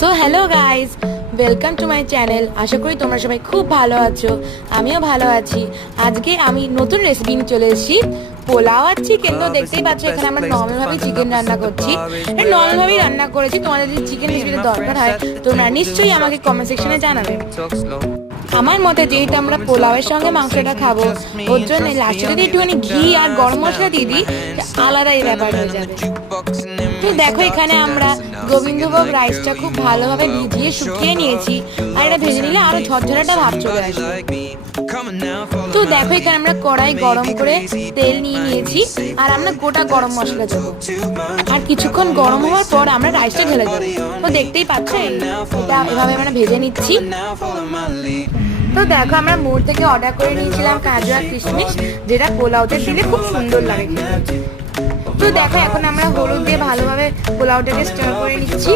So hello guys, welcome to my channel. আশা করি তোমরা সবাই খুব ভালো আছো, আমিও ভালো আছি। আজকে আমি নতুন রেসিপি নিয়ে চলে এসেছি, পোলাও আর চিকেন। তো দেখতেই পাচ্ছ এখানে আমরা নর্মালভাবেই চিকেন রান্না করছি। নর্মালভাবেই রান্না করেছি। তোমাদের যদি চিকেন রেসিপিটা দরকার হয় তোমরা নিশ্চয়ই আমাকে কমেন্ট সেকশনে জানাবে। আমার মতে যেহেতু আমরা পোলাওয়ের সঙ্গে মাংসটা খাবো, ওর জন্য লাস্টে যদি একটুখানি ঘি আর গরম মশলা দিয়ে দিই, আলাদাই ব্যাপার হয়ে যাবে। তো দেখো এখানে আমরা গোবিন্দভোগ রাইসটা খুব ভালোভাবে ভিজিয়ে শুকিয়ে নিয়েছি, আর এটা ভেজে নিলে আরো ঝরঝরাটা ভাব চলে আসবে। তো দেখো এখানে আমরা কড়াই গরম করে তেল নিয়ে নিয়েছি, আর আমরা গোটা গরম মশলা দেবো। আর কিছুক্ষণ গরম হওয়ার পর আমরা রাইসটা ঢেলে দেবো। তো দেখতেই পাচ্ছ এটা এভাবে আমরা ভেজে নিচ্ছি। তো দেখো আমরা মোড় থেকে অর্ডার করে নিয়েছিলাম কাজু আর কিশমিশ, যেটা পোলাওতে দিলে খুব সুন্দর লাগে খেতে। তো দেখো এখন আমরা হলুদ দিয়ে ভালোভাবে পোলাওটাকে স্টার করে নিচ্ছি।